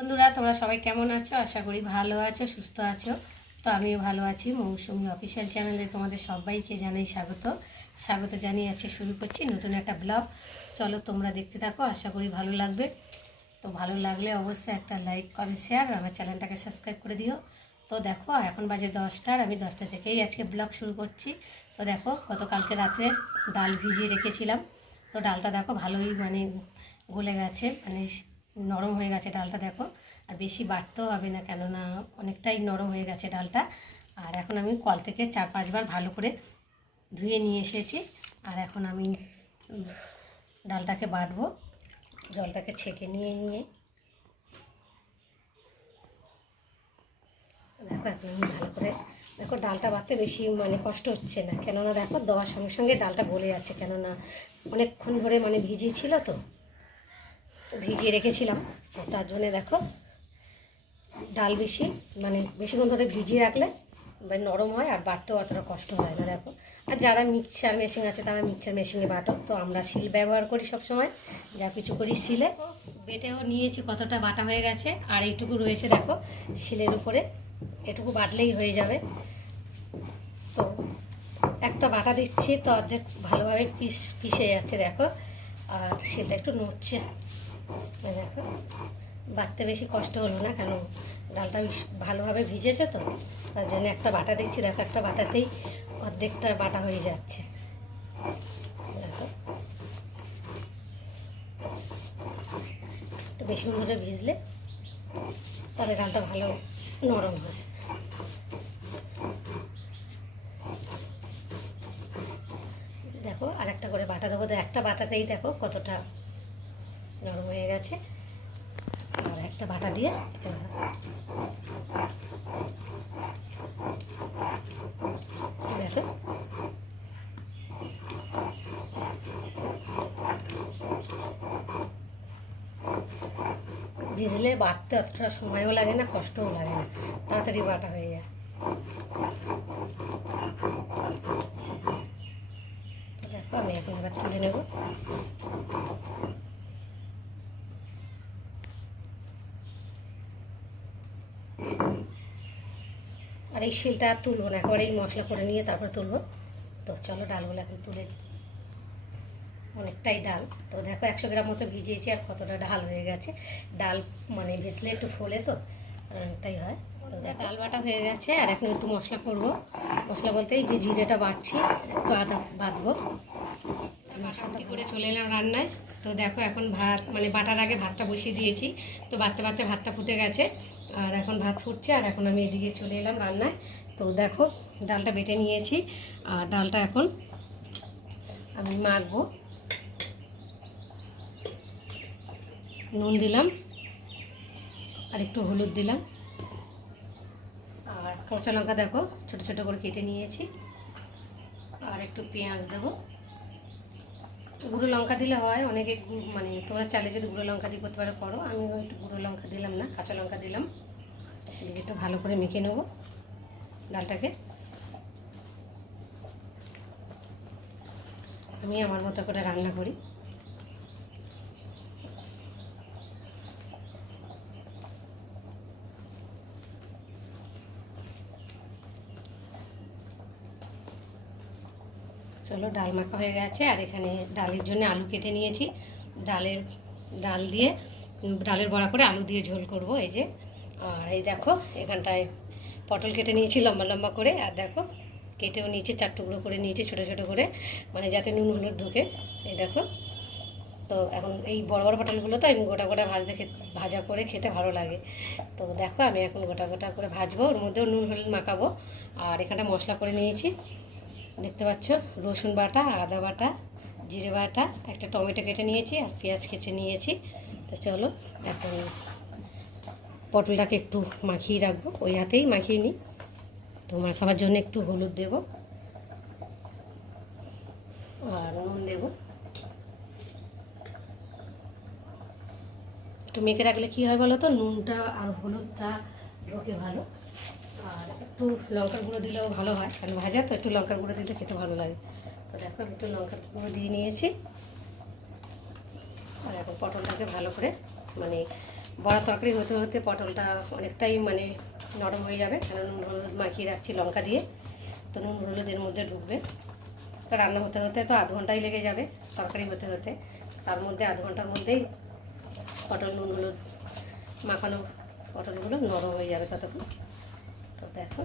বন্ধুরা, তোমরা সবাই কেমন আছো? আশা করি ভালো আছো, সুস্থ আছো। তো আমিও ভালো আছি। মৌসুমি অফিসিয়াল চ্যানেলে তোমাদের সবাইকে জানাই স্বাগত জানিয়ে আছে শুরু করছি নতুন একটা ব্লগ। চলো তোমরা দেখতে থাকো, আশা করি ভালো লাগবে। তো ভালো লাগলে অবশ্যই একটা লাইক, কমেন্ট, শেয়ার, আমার চ্যানেলটাকে সাবস্ক্রাইব করে দিও। তো দেখো এখন বাজে 10টার, আমি 10টা থেকেই আজকে ব্লগ শুরু করছি। তো দেখো গতকালকে রাত্রে ডাল ভিজিয়ে রেখেছিলাম। তো ডালটা দেখো ভালোই গলে গেছে, নরম হয়ে গেছে ডালটা দেখো। আর বেশি বাটতেও হবে না, কেননা অনেকটাই নরম হয়ে গেছে ডালটা। আর এখন আমি কল থেকে 4-5 বার ভালো করে ধুয়ে নিয়ে এসেছি। আর এখন আমি ডালটাকে বাটবো, জলটাকে ছেঁকে নিয়ে দেখো এখন আমি ভালো করে দেখো ডালটা বাটতে বেশি কষ্ট হচ্ছে না, কেননা দেখো দেওয়ার সঙ্গে সঙ্গে ডালটা গলে যাচ্ছে, কেননা অনেকক্ষণ ধরে ভিজিয়েছিল, তো ভিজিয়ে রেখেছিলাম। তো তার জন্যে দেখো ডাল বেশিক্ষণ ধরে ভিজিয়ে রাখলে নরম হয় আর বাটতেও অতটা কষ্ট হয় না দেখো। আর যারা মিক্সচার মেশিন আছে তারা মিক্সচার মেশিনে বাটো, তো আমরা শিল ব্যবহার করি সব সময়, যা কিছু করি শিলে। বেটেও নিয়েছি, কতটা বাটা হয়ে গেছে, আর এইটুকু রয়েছে দেখো শিলের উপরে, এটুকু বাটলেই হয়ে যাবে। তো একটা বাটা দিচ্ছি, তো অর্ধেক ভালোভাবে পিষে যাচ্ছে দেখো, আর শিলটা একটু নড়ছে দেখো। বাটতে বেশি কষ্ট হলো না, কারণ ডালটা ভালোভাবে ভিজেছে, তো তার জন্য একটা বাটা দিচ্ছি দেখো, একটা বাটাতেই অর্ধেকটা বাটা হয়ে যাচ্ছে দেখো। একটু বেশি ধরে ভিজলে তাহলে ডালটা ভালো নরম হয়। দেখো আর একটা করে বাটা দেবো, একটা বাটাতেই দেখো কতটা নরম হয়ে গেছে। আর একটা বাটা দিয়ে দেখো ভিজলে বাটতে অতটা সময়ও লাগে না, কষ্টও লাগে না, তাড়াতাড়ি বাটা হয়ে যায়। দেখো আমি এখন এবার তুলে নেব। আর এই শিলটা আর তুলবো না, একবার এই মশলা করে নিয়ে তারপর তুলবো। তো চলো ডালগুলো এখন তুলে, অনেকটাই ডাল। তো দেখো 100 গ্রাম মতো ভিজিয়েছি, আর কতটা ডাল হয়ে গেছে। ডাল ভিজলে একটু ফোলে, তো তাই হয়। তো ডাল বাটা হয়ে গেছে, আর এখন একটু মশলা করব। মশলা বলতে এই যে জিরেটা বাটছি, একটু আদা বাটবো। মশলাটা করে চলে এলাম রান্নায়। তো দেখো এখন ভাত বাটার আগে ভাতটা বসিয়ে দিয়েছি, তো বাড়তে বাড়তে ভাতটা ফুটে গেছে, আর এখন ভাত ফুটছে। আর এখন আমি এদিকে চলে এলাম রান্নায়। তো দেখো ডালটা বেটে নিয়েছি, আর ডালটা এখন আমি মাখবো। নুন দিলাম, আর একটু হলুদ দিলাম, আর কাঁচা লঙ্কা দেখো ছোটো ছোটো করে কেটে নিয়েছি, আর একটু পেঁয়াজ দেবো। গুঁড়ো লঙ্কা দিলে হয়, অনেকে তোমরা চাইলে যদি গুঁড়ো লঙ্কা দিয়ে করতে পারো করো, আমি একটু গুঁড়ো লঙ্কা দিলাম না, কাঁচা লঙ্কা দিলাম। এদিকে একটু ভালো করে মেখে নেবো ডালটাকে। আমি আমার মতো করে রান্না করি। চলো ডাল মাখা হয়ে গেছে, আর এখানে ডালের জন্য আলু কেটে নিয়েছি। ডালের বড়া করে আলু দিয়ে ঝোল করব এই যে। আর এই দেখো এখানটায় পটল কেটে নিয়েছি লম্বা লম্বা করে, আর দেখো কেটেও নিয়েছি, 4 টুকরো করে নিয়েছি ছোটো ছোটো করে, যাতে নুন হলুদ ঢোকে। এই দেখো, তো এখন এই বড় বড় পটলগুলো তো আমি গোটা গোটা ভাজা করে খেতে ভালো লাগে। তো দেখো আমি এখন গোটা গোটা করে ভাজবো, ওর মধ্যেও নুন হলুদ মাখাবো। আর এখানটা মশলা করে নিয়েছি, দেখতে পাচ্ছ, রসুন বাটা, আদা বাটা, জিরে বাটা, একটা টমেটো কেটে নিয়েছি, আর পেঁয়াজ কেটে নিয়েছি। তো চলো এখন পটলটাকে একটু মাখিয়ে রাখবো, ওই হাতেই মাখিয়ে নিই। তো মাখাবার জন্য একটু হলুদ দেব, আর নুন দেব। একটু মেখে রাখলে কী হয় বলো তো, নুনটা আর হলুদটা ঢোকে ভালো। আর একটু লঙ্কার গুঁড়ো দিলেও ভালো হয়, কারণ ভাজা তো একটু লঙ্কার গুঁড়ো দিলে খেতে ভালো লাগে। তো দেখো আমি একটু লঙ্কার গুঁড়ো দিয়ে নিয়েছি। আর এখন পটলটাকে ভালো করে বড়া তরকারি হতে হতে পটলটা অনেকটাই মানে নরম হয়ে যাবে, কেন নুন হলুদ মাখিয়ে রাখছি লঙ্কা দিয়ে, তো নুন হলুদ এর মধ্যে ঢুকবে। তো রান্না হতে হতে তো আধ ঘন্টাই লেগে যাবে, তরকারি হতে হতে তার মধ্যে আধ ঘন্টার মধ্যেই পটল নুন হলুদ মাখানো পটলগুলো নরম হয়ে যাবে ততক্ষণ। তো দেখো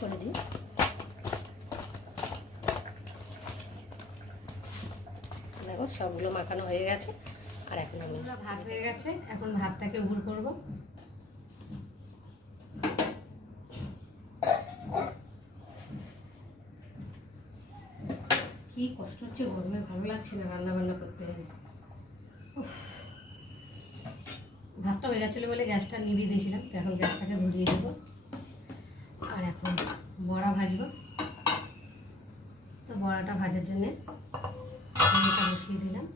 করে দিই। দেখো সবগুলো মাখানো হয়ে গেছে, আর এখন আমি ভাত হয়ে গেছে, এখন ভাতটাকে উগুর করব। কি কষ্ট হচ্ছে গরমে, ভালো লাগছে না রান্না বান্না করতে। ভাতটা হয়ে গেছিলো বলে গ্যাসটা নিভিয়ে দিয়েছিলাম, তো এখন গ্যাসটাকে ধরিয়ে দেবো। আর এখন বড়া ভাজবো, তো বড়াটা ভাজার জন্যে এটা বসিয়ে দিলাম।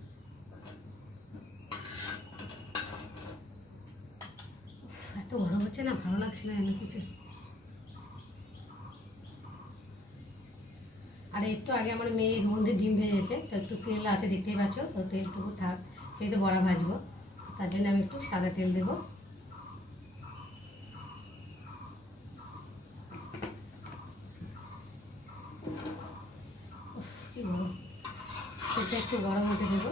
এত গরম হচ্ছে না, ভালো লাগছে না এমনি কিছু। আর একটু আগে আমার মেয়ের মধ্যে ডিম ভেজেছে, তো একটু তেল আছে দেখতেই পাচ্ছ, তো তেলটুকু থাক, সেই তো বড়া ভাজবো, তার জন্য আমি একটু সাদা তেল দেবো। কি গরম, সেটা একটু গরম হতে দেবো।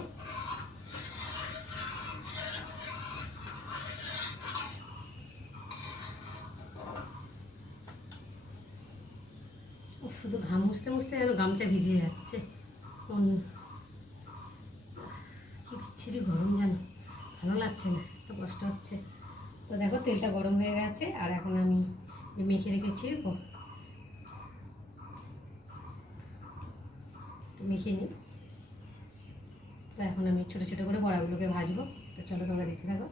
শুধু ঘাম মুছতে মুছতে যেন গামছা ভিজে যাচ্ছে, কি বিচ্ছিরি গরম, যেন ভালো লাগছে না, তো কষ্ট হচ্ছে। তো দেখো তেলটা গরম হয়ে গেছে, আর এখন আমি মেখে রেখেছি মেখে নিই। তো এখন আমি ছোটো ছোটো করে বড়াগুলোকে ভাজবো, তো চলো তোমরা দেখতে থাকো।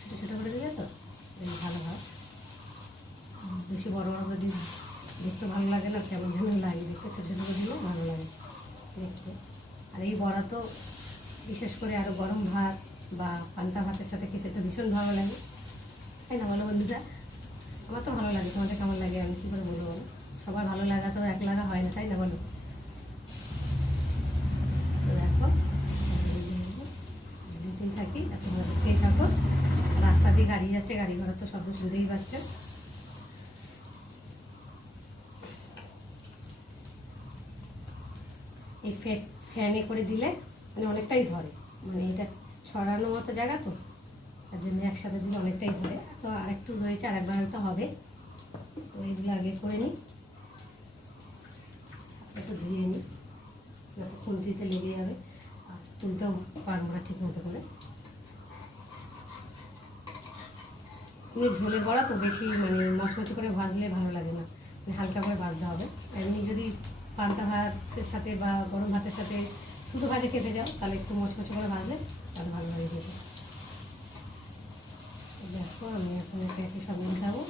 ছোটো ছোটো করে দিলে তো ভালো হয়, বেশি বড় বড় করে দিলে দেখতে ভালো লাগে না, কেমন যেন লাগে দেখতে, ছোটো ছোটো করে দিলেও ভালো লাগে দেখতে। আর এই বড়া তো বিশেষ করে আরও গরম ভাত বা পান্তা ভাতের সাথে খেতে তো ভীষণ ভালো লাগে, তাই না বলো বন্ধুরা? আমার তো ভালো লাগে, তোমাদের কেমন লাগে আমি কী করে বলবো বলো? সবার ভালো লাগা তো এক লাগা হয় না, তাই না বলো? তো দেখো দিতেই থাকি, আর তোমরা দেখতেই থাকো। রাস্তা দিয়ে গাড়ি যাচ্ছে, গাড়ি ঘোড়া তো শব্দ শুনতেই পাচ্ছ। এই ফ্যানে করে দিলে মানে অনেকটাই ধরে, মানে এটা ছড়ানো মতো জায়গা তো, তার জন্য একসাথে দিলে অনেকটাই ধরে। তো আরেকটু রয়েছে, আর একবার হয়তো হবে, তো এইগুলো আগে করে নিই, একটু ধুয়ে নিই, খুন্তিতে লেগে যাবে, আর তুলতেও পারবো না ঠিক মতো করে। ঝোলের বড়া তো বেশি মানে মশমশি করে ভাজলে ভালো লাগে না, হালকা করে ভাজতে হবে। এমনি যদি পান্তা ভাতের সাথে বা গরম ভাতের সাথে শুধু ভাজে খেতে যাও, তাহলে একটু মশমশি করে ভাজলে তাহলে ভালো লাগে খেতে। দেখো আমি এখন একে সব উঠাবো,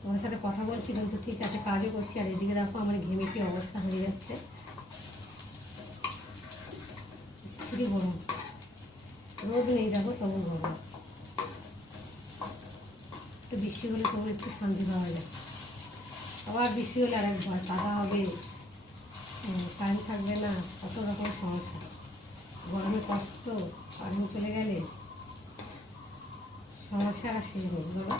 তোমার সাথে কথা বলছি কিন্তু ঠিক আছে কাজও করছি, আর এদিকে দেখো আমার ঘেমে কি অবস্থা হয়ে যাচ্ছে, ছিঁড়ি গরম, রোদ নেই দেখো তবু গরম। একটু বৃষ্টি হলে তবু একটু শান্তি পাওয়া যায়, আবার বৃষ্টি হলে আর এক ভয়, কাদা হবে, কারেন্ট থাকবে না, কত রকম সমস্যা, গরমে কষ্ট, কারেন্ট চলে গেলে সমস্যা আর শেষ নেই বলো।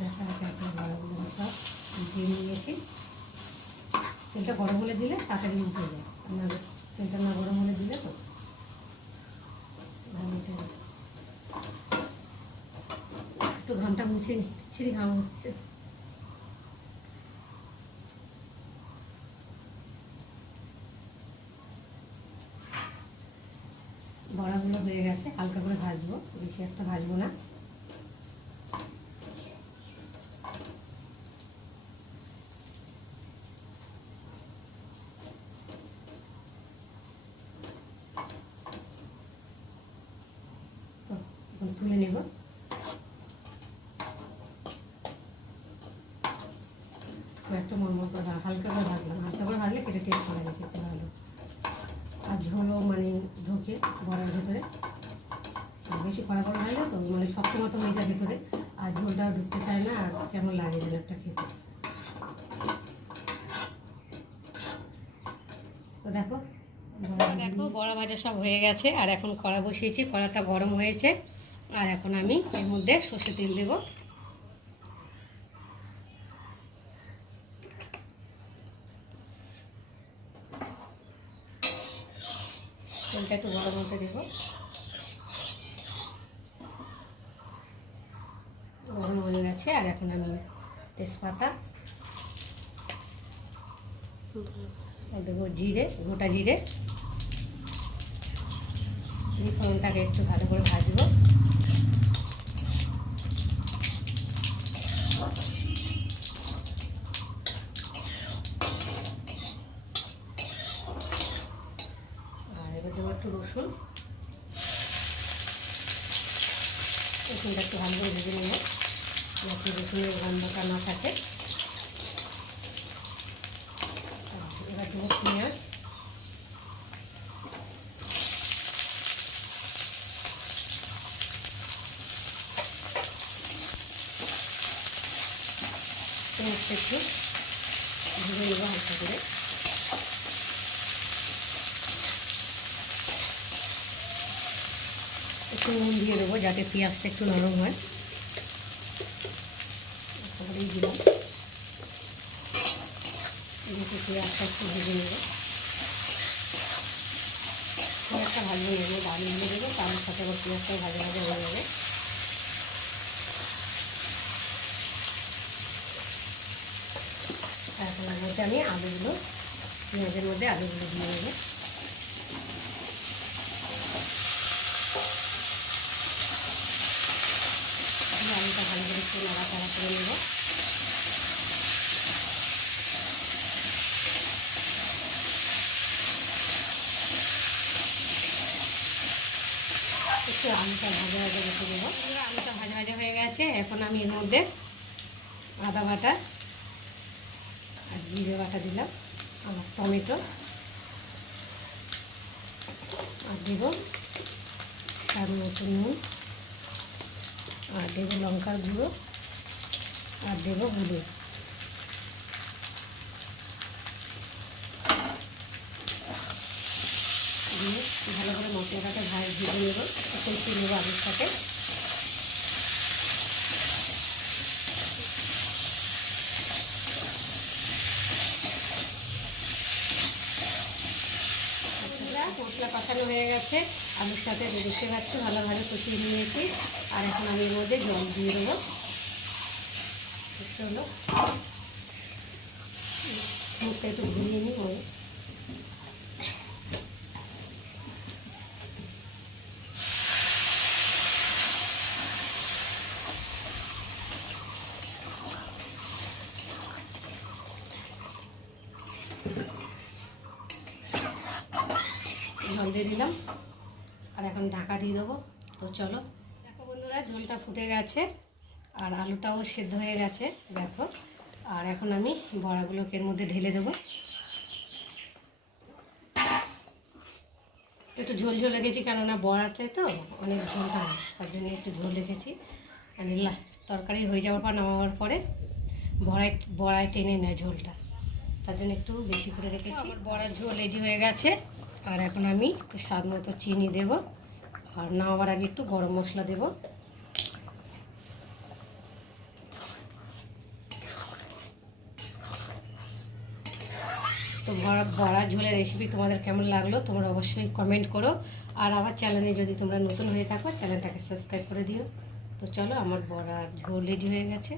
দেখা একটা বড়গুলো সব দিয়ে নিয়ে গেছি, তেলটা গরম হলে দিলে তাড়াতাড়ি উঠে যায়, আপনাদের তেলটা না গরম হলে দিলে তো ভালো উঠে যায়। একটু ঘামটা মুছে নি, বিচ্ছিরি ঘাম হচ্ছে। বড়াগুলো হয়ে গেছে, হালকা করে ভাজবো, বেশি একটা ভাজবো না। তো এখন তুলে নেব, একটা একটু মরমর করে হালকা করে ভাজলাম, হালকা করে ভাজলে কেটে টেস্ট করা যায় খেতে ভালো, আর ঝোলও মানে ঢোকে বড়ার ভেতরে। আর বেশি কড়া কড়া হয়ে যায় তো মানে শক্ত মতো হয়ে যায় ভেতরে, আর ঝোলটাও ঢুকতে চায় না, আর কেমন লাগে যেন একটা খেতে। তো দেখো বড়া ভাজা সব হয়ে গেছে, আর এখন কড়া বসিয়েছি, কড়াটা গরম হয়েছে, আর এখন আমি এর মধ্যে সর্ষে তেল দেবো। তেলটা একটু গরম হতে দেবো, গরম হয়ে গেছে, আর এখন আমি তেজপাতা দেবো, জিরে, গোটা জিরে, ফোড়নটাকে একটু ভালো করে ভাজবো। আর এবার দেবো একটু রসুন, রসুনটা একটু ভালো করে ভেজে নেবো যাতে রসুনের গন্ধটা না থাকে। এবার দেবো পেঁয়াজ, পেঁয়াজটা একটু ভেজে নেবো হালকা করে। একটু নুন দিয়ে দেবো যাতে পেঁয়াজটা একটু নরম হয়, তারপরেই দিলাম। এদিকে পেঁয়াজটা একটু ভেজে নেবো, পেঁয়াজটা ভালো হয়ে যাবে, আলুগুলো দেবো, তার সাথে আবার পেঁয়াজটাও ভাজা ভাজা হয়ে যাবে। তারপর মধ্যে আমি আলুগুলো, পেঁয়াজের মধ্যে আলুগুলো দিয়ে নেবো। আলুটা ভালো করে একটু নাড়াচাড়া করে নেব। একটু আলুটা ভাজা ভাজা রেখে দেবো। আলুটা ভাজা ভাজা হয়ে গেছে, এখন আমি এর মধ্যে আদা বাটা আর জিরে বাটা দিলাম, আর টমেটো, আর দেবো স্বাদ মতো নুন, আর দেবো লঙ্কার গুঁড়ো, আর দেবো হলুদ। দিয়ে ভালো করে মশলাটাকে ভেজে নেব, কষিয়ে নেবো আলুর সাথে। মশলা কষানো হয়ে গেছে, আলুর সাথে দেখতে পাচ্ছি ভালোভাবে কষিয়ে নিয়েছি, আর এখন আমি এর মধ্যে জল দিয়ে দেবো। চলো মুখটা একটু ঘুরিয়ে নিই। জল দিয়ে দিলাম, আর এখন ঢাকা দিয়ে দেবো। তো চলো দেখো বন্ধুরা, ঝোলটা ফুটে গেছে, আর আলুটাও সেদ্ধ হয়ে গেছে দেখো। আর এখন আমি বড়াগুলোকে এর মধ্যে ঢেলে দেবো। একটু ঝোল ঝোল রেখেছি, কেননা বড়াটাই তো অনেক ঝোলটা হয়, তার জন্য একটু ঝোল রেখেছি। তরকারি হয়ে যাওয়ার পর, নামাবার পরে বড়ায় টেনে নেয় ঝোলটা, তার জন্য একটু বেশি করে রেখেছি। আমার বড়ার ঝোল রেডি হয়ে গেছে, আর এখন আমি একটু স্বাদ মতো চিনি দেব, আর নামাবার আগে একটু গরম মশলা দেব। তো বড়া ঝোলের রেসিপি তোমাদের কেমন লাগলো তোমরা অবশ্যই কমেন্ট করো, আর আমার চ্যানেলে যদি তোমরা নতুন হয়ে থাকো চ্যানেলটাকে সাবস্ক্রাইব করে দিও। তো চলো, আমার বড়ার ঝোল রেডি হয়ে গেছে।